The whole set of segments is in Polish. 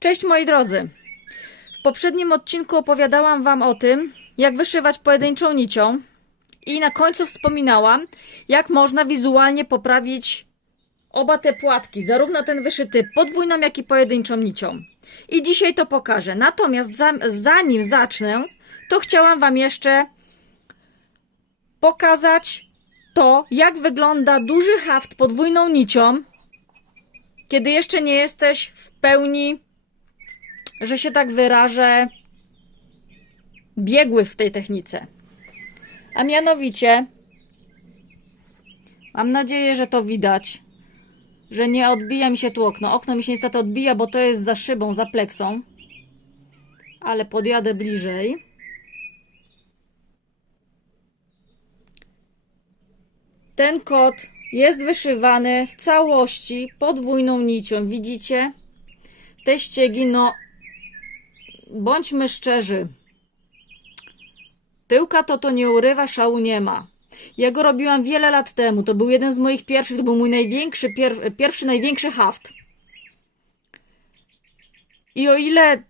Cześć moi drodzy. W poprzednim odcinku opowiadałam Wam o tym, jak wyszywać pojedynczą nicią i na końcu wspominałam, jak można wizualnie poprawić oba te płatki, zarówno ten wyszyty podwójną, jak i pojedynczą nicią. I dzisiaj to pokażę. Natomiast za, zanim zacznę, to chciałam Wam jeszcze pokazać to, jak wygląda duży haft podwójną nicią, kiedy jeszcze nie jesteś w pełni, że się tak wyrażę, biegły w tej technice. A mianowicie, mam nadzieję, że to widać, że nie odbija mi się tu okno. Okno mi się niestety odbija, bo to jest za szybą, za pleksą. Ale podjadę bliżej. Ten kot jest wyszywany w całości podwójną nicią. Widzicie? Te ściegi, no bądźmy szczerzy. Tyłka to to nie urywa, szału nie ma. Ja go robiłam wiele lat temu. To był jeden z moich pierwszych, to był mój największy, pier, pierwszy największy haft. I o ile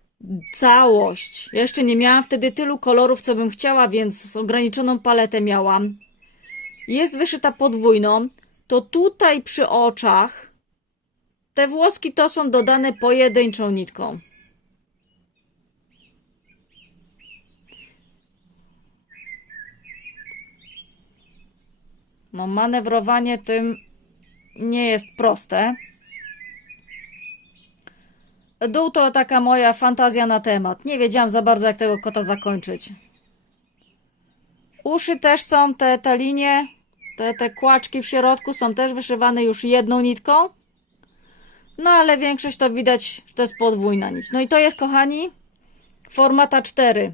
całość, jeszcze nie miałam wtedy tylu kolorów, co bym chciała, więc ograniczoną paletę miałam, jest wyszyta podwójną, to tutaj przy oczach te włoski to są dodane pojedynczą nitką. No, manewrowanie tym nie jest proste. Dół to taka moja fantazja na temat. Nie wiedziałam za bardzo, jak tego kota zakończyć. Uszy też są, te, te linie, te, te kłaczki w środku są też wyszywane już jedną nitką. No ale większość to widać, że to jest podwójna nić. No i to jest, kochani, formata 4.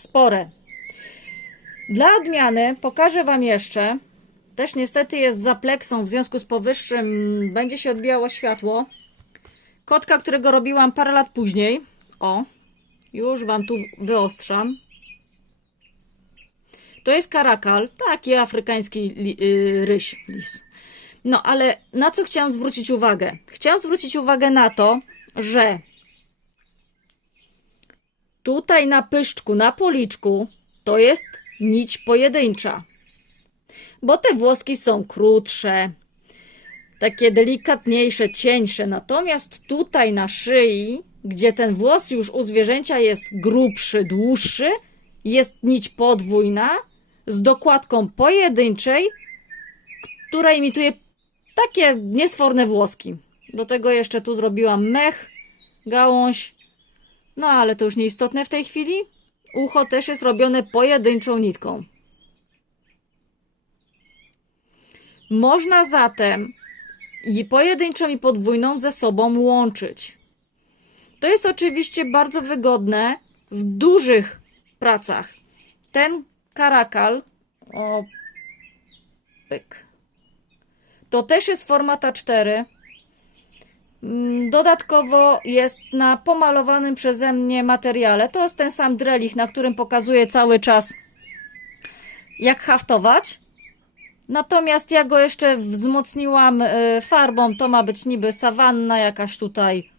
Spore. Dla odmiany pokażę Wam jeszcze, też niestety jest za pleksą, w związku z powyższym będzie się odbijało światło. Kotka, którego robiłam parę lat później. O, już Wam tu wyostrzam. To jest karakal, taki afrykański li, yy, ryś, lis. No, ale na co chciałam zwrócić uwagę? Chciałam zwrócić uwagę na to, że tutaj na pyszczku, na policzku to jest nić pojedyncza. Bo te włoski są krótsze, takie delikatniejsze, cieńsze. Natomiast tutaj na szyi, gdzie ten włos już u zwierzęcia jest grubszy, dłuższy, jest nić podwójna z dokładką pojedynczej, która imituje takie niesforne włoski. Do tego jeszcze tu zrobiłam mech, gałąź, no ale to już nieistotne w tej chwili. Ucho też jest robione pojedynczą nitką. Można zatem i pojedynczą i podwójną ze sobą łączyć. To jest oczywiście bardzo wygodne w dużych pracach. Ten karakal, o pyk, to też jest format A4. Dodatkowo jest na pomalowanym przeze mnie materiale. To jest ten sam drelich, na którym pokazuję cały czas, jak haftować. Natomiast ja go jeszcze wzmocniłam y, farbą. To ma być niby sawanna, jakaś tutaj,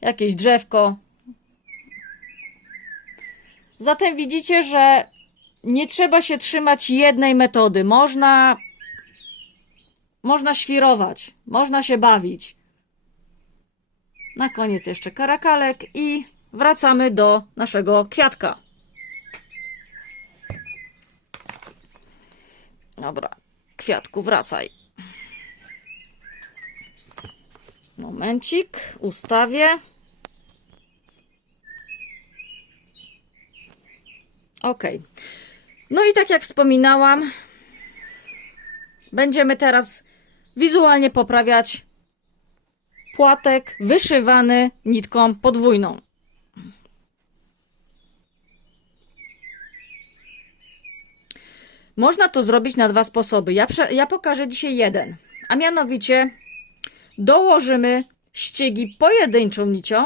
jakieś drzewko. Zatem widzicie, że nie trzeba się trzymać jednej metody. Można, można świrować, można się bawić. Na koniec jeszcze karakalek i wracamy do naszego kwiatka. Dobra, kwiatku, wracaj. Momencik, ustawię. Ok. No i tak jak wspominałam, będziemy teraz wizualnie poprawiać płatek wyszywany nitką podwójną. Można to zrobić na dwa sposoby. Ja, ja pokażę dzisiaj jeden, a mianowicie dołożymy ściegi pojedynczą nicią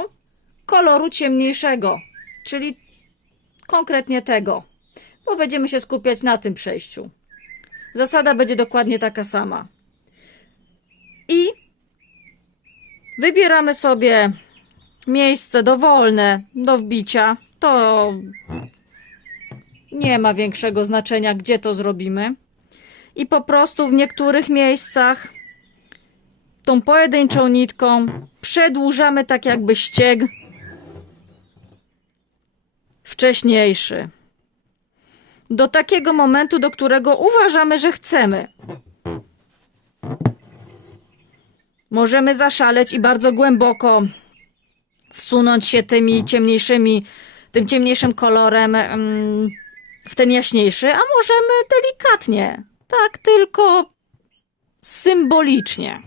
koloru ciemniejszego, czyli konkretnie tego, bo będziemy się skupiać na tym przejściu. Zasada będzie dokładnie taka sama. Wybieramy sobie miejsce dowolne do wbicia. To nie ma większego znaczenia, gdzie to zrobimy. I po prostu w niektórych miejscach tą pojedynczą nitką przedłużamy tak jakby ścieg wcześniejszy. Do takiego momentu, do którego uważamy, że chcemy. Możemy zaszaleć i bardzo głęboko wsunąć się tymi ciemniejszymi, tym ciemniejszym kolorem w ten jaśniejszy, a możemy delikatnie, tak tylko symbolicznie.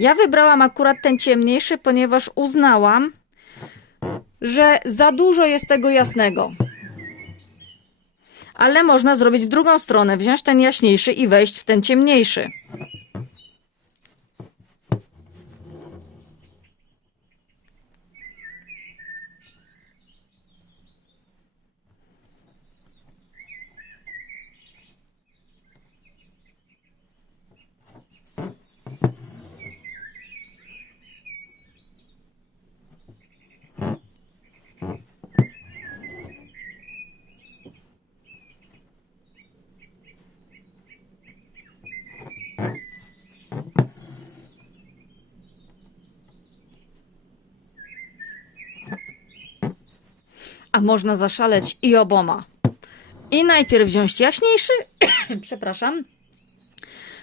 Ja wybrałam akurat ten ciemniejszy, ponieważ uznałam, że za dużo jest tego jasnego. Ale można zrobić w drugą stronę, wziąć ten jaśniejszy i wejść w ten ciemniejszy. A można zaszaleć i oboma. I najpierw wziąć jaśniejszy, przepraszam,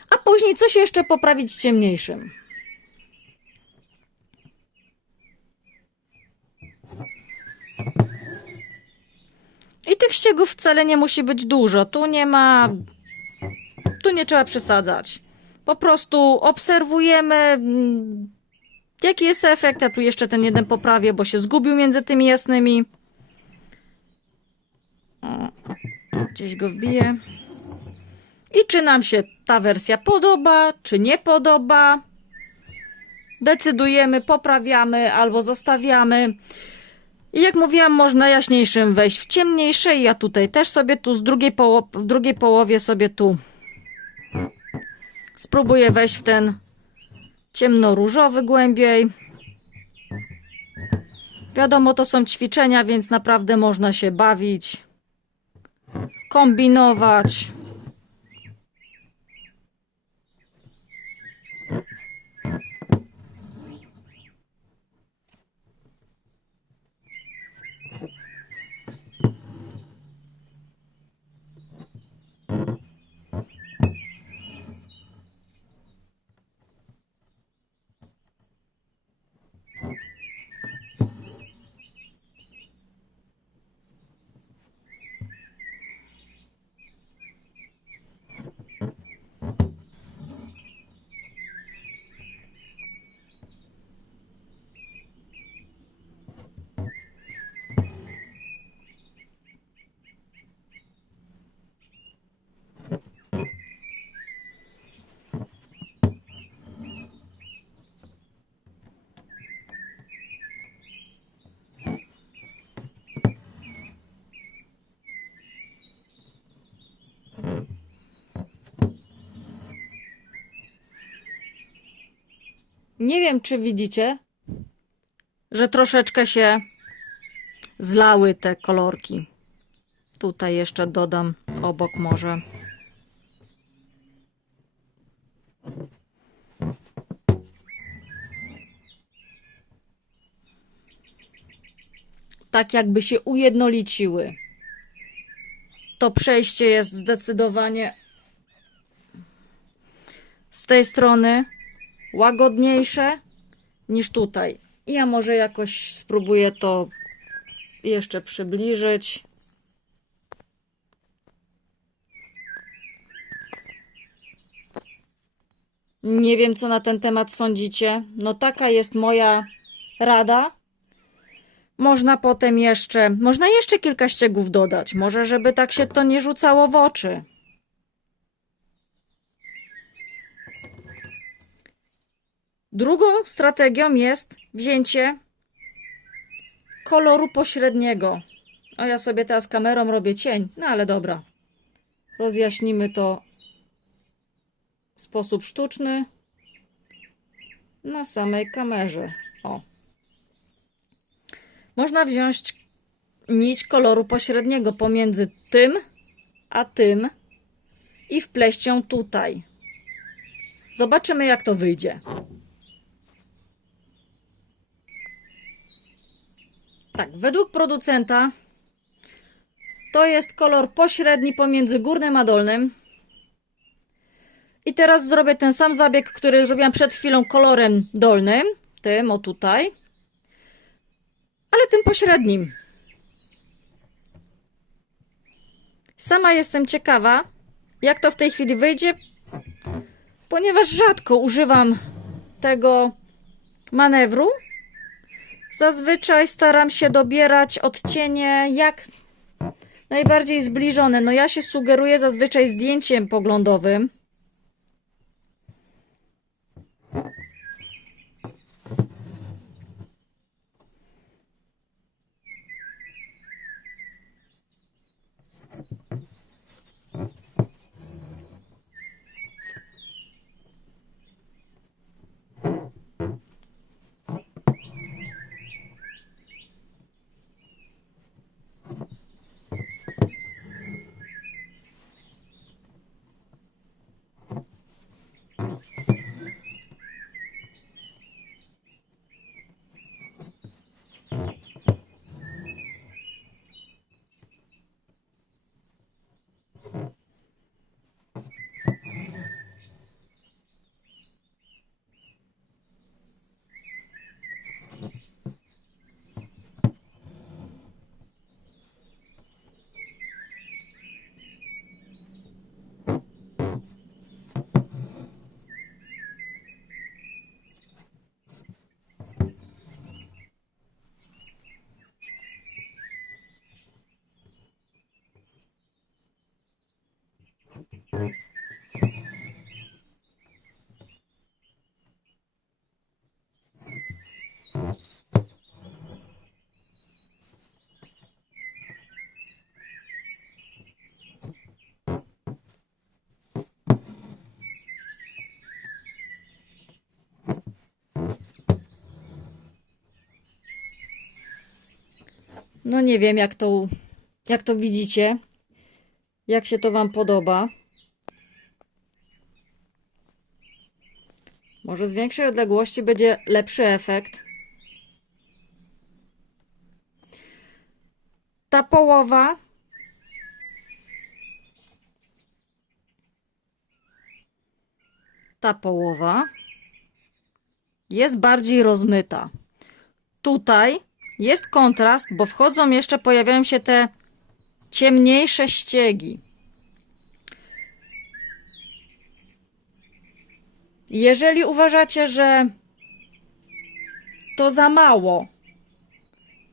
a później coś jeszcze poprawić ciemniejszym. I tych ściegów wcale nie musi być dużo. Tu nie ma. Tu nie trzeba przesadzać. Po prostu obserwujemy, mm, jaki jest efekt. Ja tu jeszcze ten jeden poprawię, bo się zgubił między tymi jasnymi. O, tu gdzieś go wbiję. I czy nam się ta wersja podoba, czy nie podoba. Decydujemy, poprawiamy albo zostawiamy. I jak mówiłam, można jaśniejszym wejść w ciemniejsze. I ja tutaj też sobie tu z drugiej w drugiej połowie sobie tu spróbuję wejść w ten ciemnoróżowy głębiej. Wiadomo, to są ćwiczenia, więc naprawdę można się bawić, kombinować. Nie wiem, czy widzicie, że troszeczkę się zlały te kolorki. Tutaj jeszcze dodam obok może. Tak jakby się ujednoliciły. To przejście jest zdecydowanie z tej strony łagodniejsze niż tutaj. Ja może jakoś spróbuję to jeszcze przybliżyć. Nie wiem, co na ten temat sądzicie. No, taka jest moja rada. Można potem jeszcze, można jeszcze kilka ściegów dodać. Może, żeby tak się to nie rzucało w oczy. Drugą strategią jest wzięcie koloru pośredniego. O, ja sobie teraz kamerą robię cień, no ale dobra. Rozjaśnimy to w sposób sztuczny na samej kamerze. O. Można wziąć nić koloru pośredniego pomiędzy tym a tym i wpleść ją tutaj. Zobaczymy, jak to wyjdzie. Tak, według producenta to jest kolor pośredni pomiędzy górnym a dolnym. I teraz zrobię ten sam zabieg, który zrobiłam przed chwilą kolorem dolnym, tym o tutaj, ale tym pośrednim. Sama jestem ciekawa, jak to w tej chwili wyjdzie, ponieważ rzadko używam tego manewru. Zazwyczaj staram się dobierać odcienie jak najbardziej zbliżone. No ja się sugeruję zazwyczaj zdjęciem poglądowym. No nie wiem, jak to, jak to widzicie. Jak się to Wam podoba. Może z większej odległości będzie lepszy efekt. Ta połowa ta połowa jest bardziej rozmyta. Tutaj jest kontrast, bo wchodzą jeszcze, pojawiają się te ciemniejsze ściegi. Jeżeli uważacie, że to za mało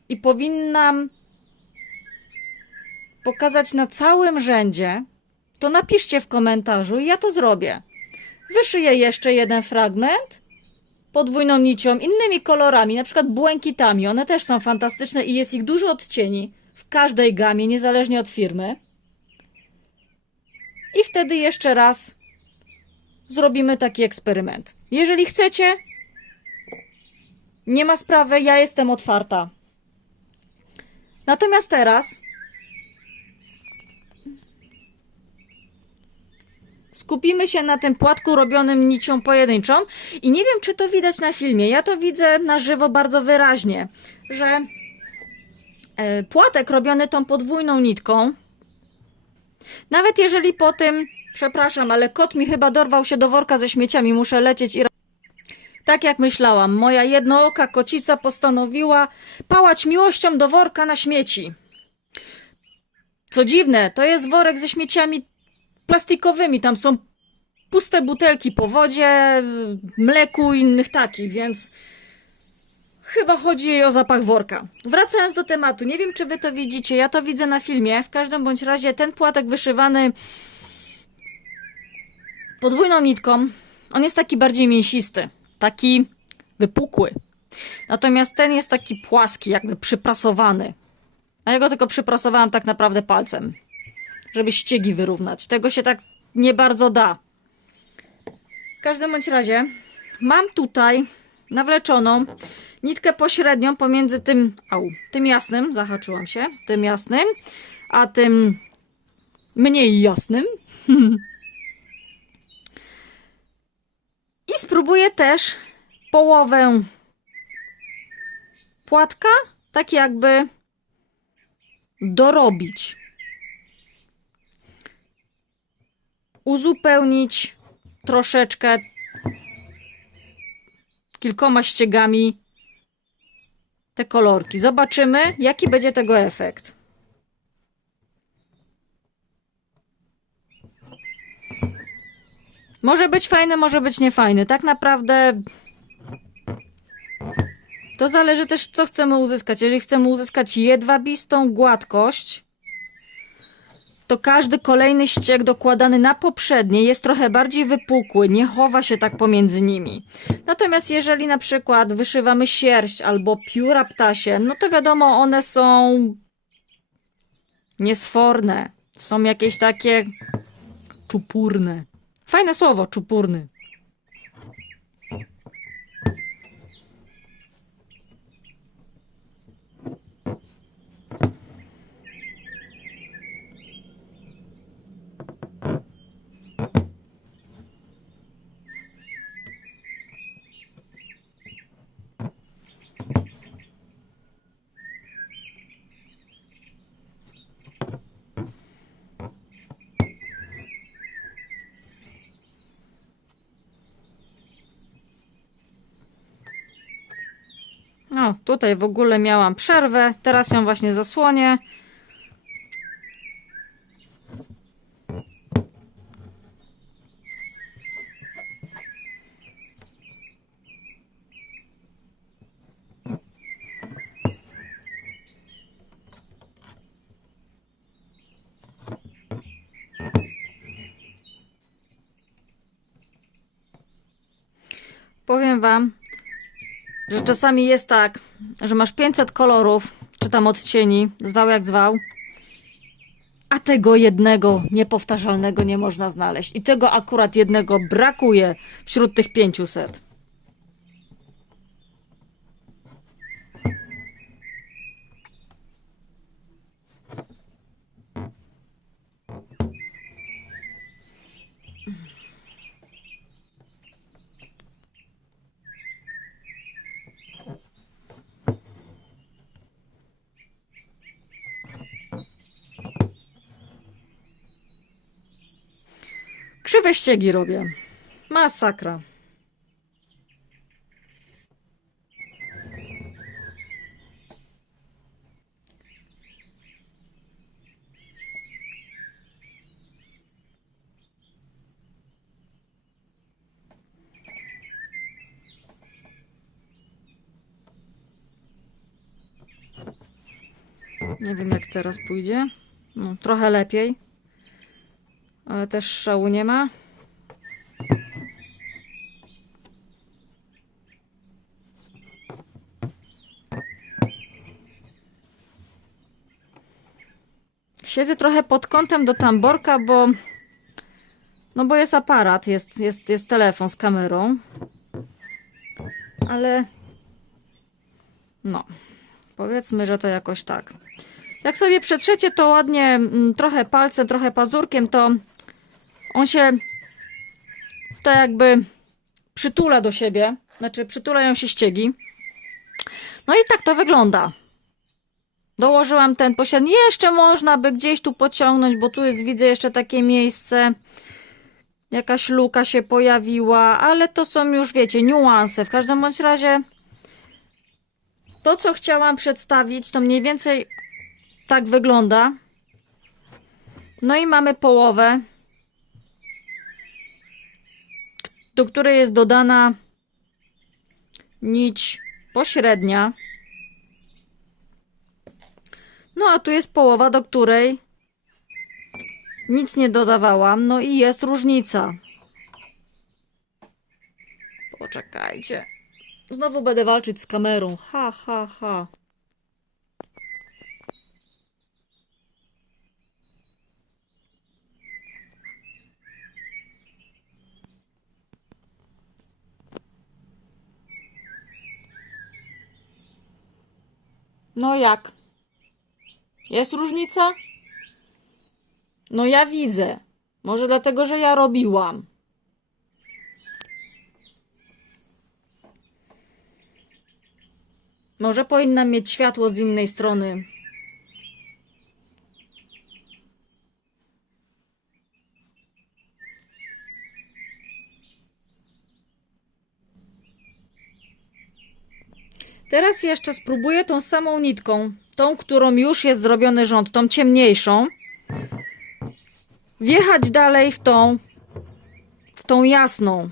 i powinnam pokazać na całym rzędzie, to napiszcie w komentarzu i ja to zrobię. Wyszyję jeszcze jeden fragment podwójną nicią, innymi kolorami, na przykład błękitami. One też są fantastyczne i jest ich dużo odcieni w każdej gamie, niezależnie od firmy. I wtedy jeszcze raz zrobimy taki eksperyment. Jeżeli chcecie, nie ma sprawy, ja jestem otwarta. Natomiast teraz skupimy się na tym płatku robionym nicią pojedynczą i nie wiem, czy to widać na filmie. Ja to widzę na żywo bardzo wyraźnie, że e, płatek robiony tą podwójną nitką, nawet jeżeli po tym, przepraszam, ale kot mi chyba dorwał się do worka ze śmieciami, muszę lecieć i tak jak myślałam, moja jednooka kocica postanowiła pałać miłością do worka na śmieci. Co dziwne, to jest worek ze śmieciami plastikowymi. Tam są puste butelki po wodzie, mleku i innych takich, więc chyba chodzi jej o zapach worka. Wracając do tematu, nie wiem czy wy to widzicie, ja to widzę na filmie. W każdym bądź razie ten płatek wyszywany podwójną nitką, on jest taki bardziej mięsisty. taki wypukły. Natomiast ten jest taki płaski, jakby przyprasowany. A ja go tylko przyprasowałam tak naprawdę palcem, żeby ściegi wyrównać. Tego się tak nie bardzo da. W każdym bądź razie mam tutaj nawleczoną nitkę pośrednią pomiędzy tym, au, tym jasnym, zahaczyłam się, tym jasnym, a tym mniej jasnym. I spróbuję też połowę płatka, tak jakby dorobić. Uzupełnić troszeczkę kilkoma ściegami te kolorki. Zobaczymy, jaki będzie tego efekt. Może być fajny, może być niefajny. Tak naprawdę to zależy też, co chcemy uzyskać. Jeżeli chcemy uzyskać jedwabistą gładkość, to każdy kolejny ścieg dokładany na poprzednie jest trochę bardziej wypukły, nie chowa się tak pomiędzy nimi. Natomiast jeżeli na przykład wyszywamy sierść albo pióra ptasie, no to wiadomo, one są niesforne. Są jakieś takie czupurne. Fajne słowo, czupurny. O, tutaj w ogóle miałam przerwę, teraz ją właśnie zasłonię. Powiem Wam, że czasami jest tak, że masz 500 kolorów, czy tam odcieni, zwał jak zwał, a tego jednego niepowtarzalnego nie można znaleźć. I tego akurat jednego brakuje wśród tych 500. Krzywe ściegi robię. Masakra. Nie wiem jak teraz pójdzie. No, trochę lepiej. Ale też szału nie ma. Siedzę trochę pod kątem do tamborka, bo no bo jest aparat, jest, jest, jest telefon z kamerą. Ale no, powiedzmy, że to jakoś tak. Jak sobie przetrzecie to ładnie mm, trochę palcem, trochę pazurkiem, to on się tak jakby przytula do siebie, znaczy przytulają się ściegi. No i tak to wygląda. Dołożyłam ten pośredni. Jeszcze można by gdzieś tu pociągnąć, bo tu jest, widzę, jeszcze takie miejsce. Jakaś luka się pojawiła, ale to są już, wiecie, niuanse. W każdym bądź razie to, co chciałam przedstawić, to mniej więcej tak wygląda. No i mamy połowę, do której jest dodana nić pośrednia. No a tu jest połowa, do której nic nie dodawałam. No i jest różnica. Poczekajcie. Znowu będę walczyć z kamerą. Ha, ha, ha. No jak? Jest różnica? No ja widzę. Może dlatego, że ja robiłam. Może powinnam mieć światło z innej strony. Teraz jeszcze spróbuję tą samą nitką, tą, którą już jest zrobiony rząd, tą ciemniejszą, wjechać dalej w tą, w tą jasną.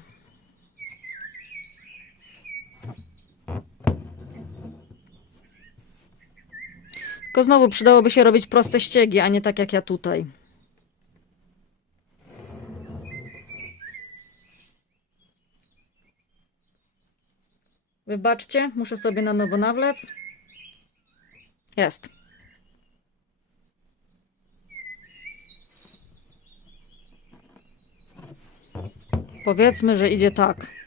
Tylko znowu przydałoby się robić proste ściegi, a nie tak jak ja tutaj. Wybaczcie, muszę sobie na nowo nawlec. Jest. Powiedzmy, że idzie tak.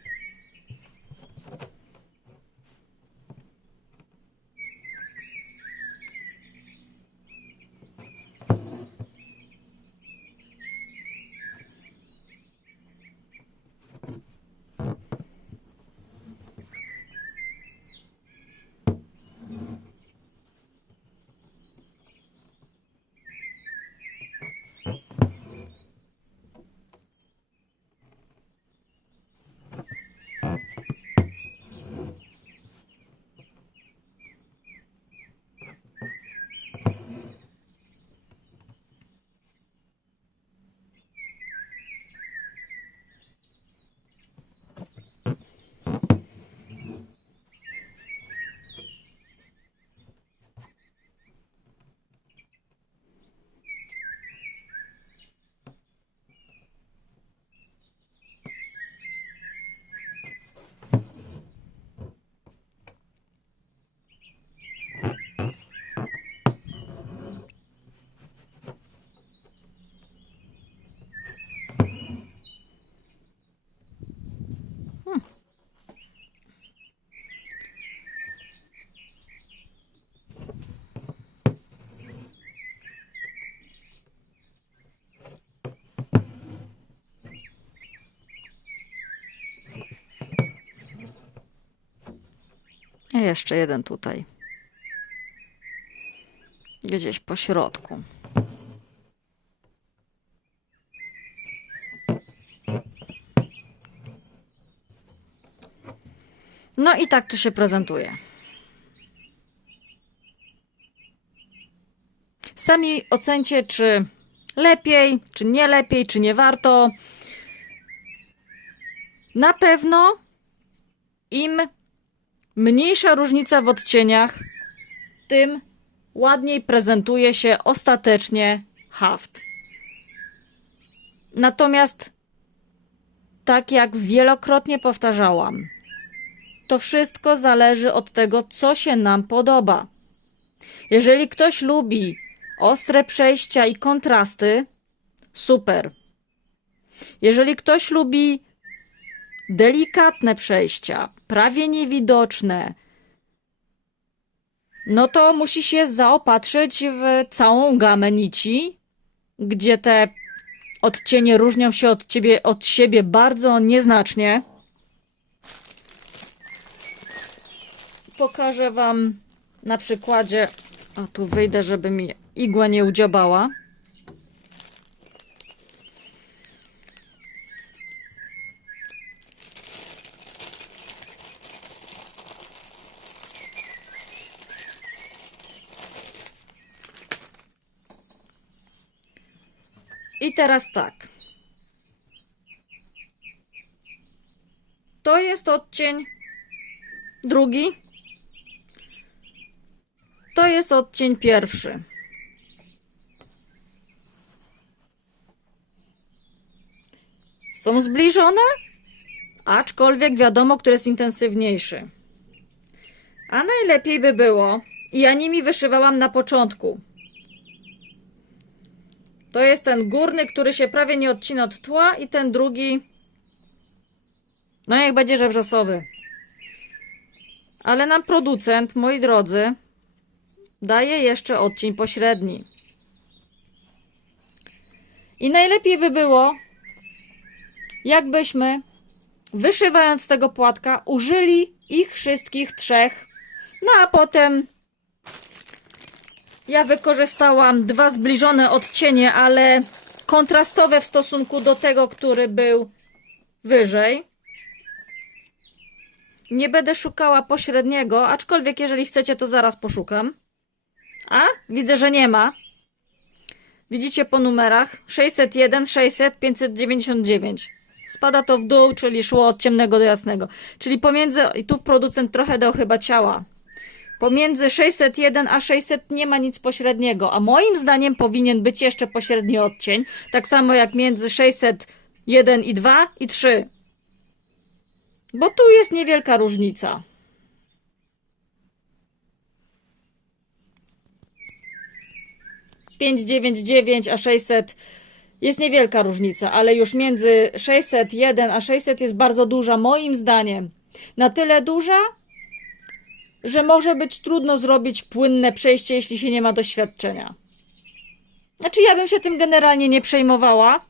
Jeszcze jeden tutaj. Gdzieś po środku. No i tak to się prezentuje. Sami ocencie, czy lepiej, czy nie lepiej, czy nie warto. Na pewno im mniejsza różnica w odcieniach, tym ładniej prezentuje się ostatecznie haft. Natomiast, tak jak wielokrotnie powtarzałam, to wszystko zależy od tego, co się nam podoba. Jeżeli ktoś lubi ostre przejścia i kontrasty, super. Jeżeli ktoś lubi delikatne przejścia, prawie niewidoczne, no to musi się zaopatrzyć w całą gamę nici, gdzie te odcienie różnią się od, ciebie, od siebie bardzo nieznacznie. Pokażę Wam na przykładzie. A tu wyjdę, żeby mi igła nie udziabała. I teraz tak. To jest odcień drugi. To jest odcień pierwszy. Są zbliżone, aczkolwiek wiadomo, który jest intensywniejszy. A najlepiej by było, i ja nimi wyszywałam na początku. To jest ten górny, który się prawie nie odcina od tła, i ten drugi. No, jak będzie że wrzosowy. Ale nam producent, moi drodzy, daje jeszcze odcień pośredni. I najlepiej by było, jakbyśmy, wyszywając tego płatka, użyli ich wszystkich trzech. No a potem ja wykorzystałam dwa zbliżone odcienie, ale kontrastowe w stosunku do tego, który był wyżej. Nie będę szukała pośredniego, aczkolwiek jeżeli chcecie, to zaraz poszukam. A? Widzę, że nie ma. Widzicie po numerach 601, 600, 599. Spada to w dół, czyli szło od ciemnego do jasnego. Czyli pomiędzy, i tu producent trochę dał chyba ciała. Pomiędzy 601 a 600 nie ma nic pośredniego, a moim zdaniem powinien być jeszcze pośredni odcień, tak samo jak między 601 i 2 i 3. Bo tu jest niewielka różnica. Pięć dziewięć dziewięć a 600 jest niewielka różnica, ale już między 601 a 600 jest bardzo duża, moim zdaniem. Na tyle duża, że może być trudno zrobić płynne przejście, jeśli się nie ma doświadczenia. Znaczy, ja bym się tym generalnie nie przejmowała,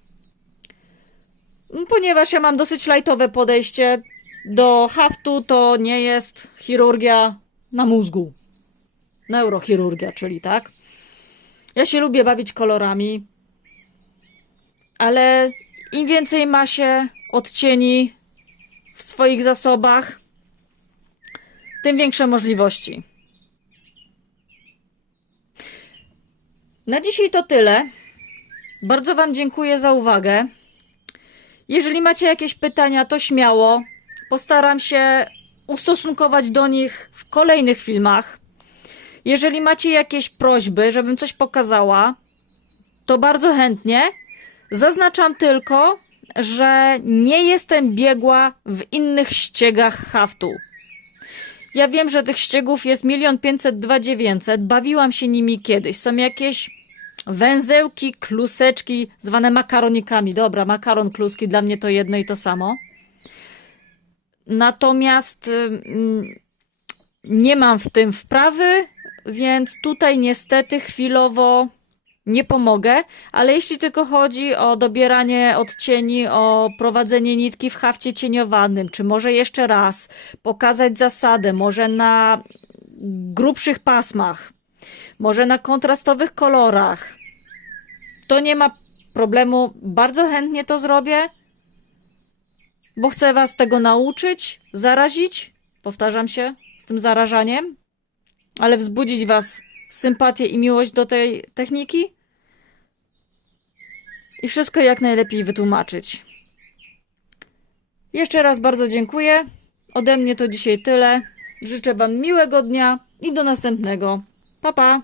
ponieważ ja mam dosyć lajtowe podejście do haftu, to nie jest chirurgia na mózgu. Neurochirurgia, czyli tak. Ja się lubię bawić kolorami, ale im więcej ma się odcieni w swoich zasobach, tym większe możliwości. Na dzisiaj to tyle. Bardzo Wam dziękuję za uwagę. Jeżeli macie jakieś pytania, to śmiało. Postaram się ustosunkować do nich w kolejnych filmach. Jeżeli macie jakieś prośby, żebym coś pokazała, to bardzo chętnie. Zaznaczam tylko, że nie jestem biegła w innych ściegach haftu. Ja wiem, że tych ściegów jest milion pięćset, dwa dziewięćset. Bawiłam się nimi kiedyś. Są jakieś węzełki, kluseczki, zwane makaronikami. Dobra, makaron, kluski, dla mnie to jedno i to samo. Natomiast ym, nie mam w tym wprawy, więc tutaj niestety chwilowo nie pomogę, ale jeśli tylko chodzi o dobieranie odcieni, o prowadzenie nitki w hafcie cieniowanym, czy może jeszcze raz pokazać zasadę, może na grubszych pasmach, może na kontrastowych kolorach, to nie ma problemu. Bardzo chętnie to zrobię, bo chcę Was tego nauczyć, zarazić, powtarzam się z tym zarażaniem, ale wzbudzić Was sympatię i miłość do tej techniki i wszystko jak najlepiej wytłumaczyć. Jeszcze raz bardzo dziękuję. Ode mnie to dzisiaj tyle. Życzę Wam miłego dnia i do następnego. Pa pa!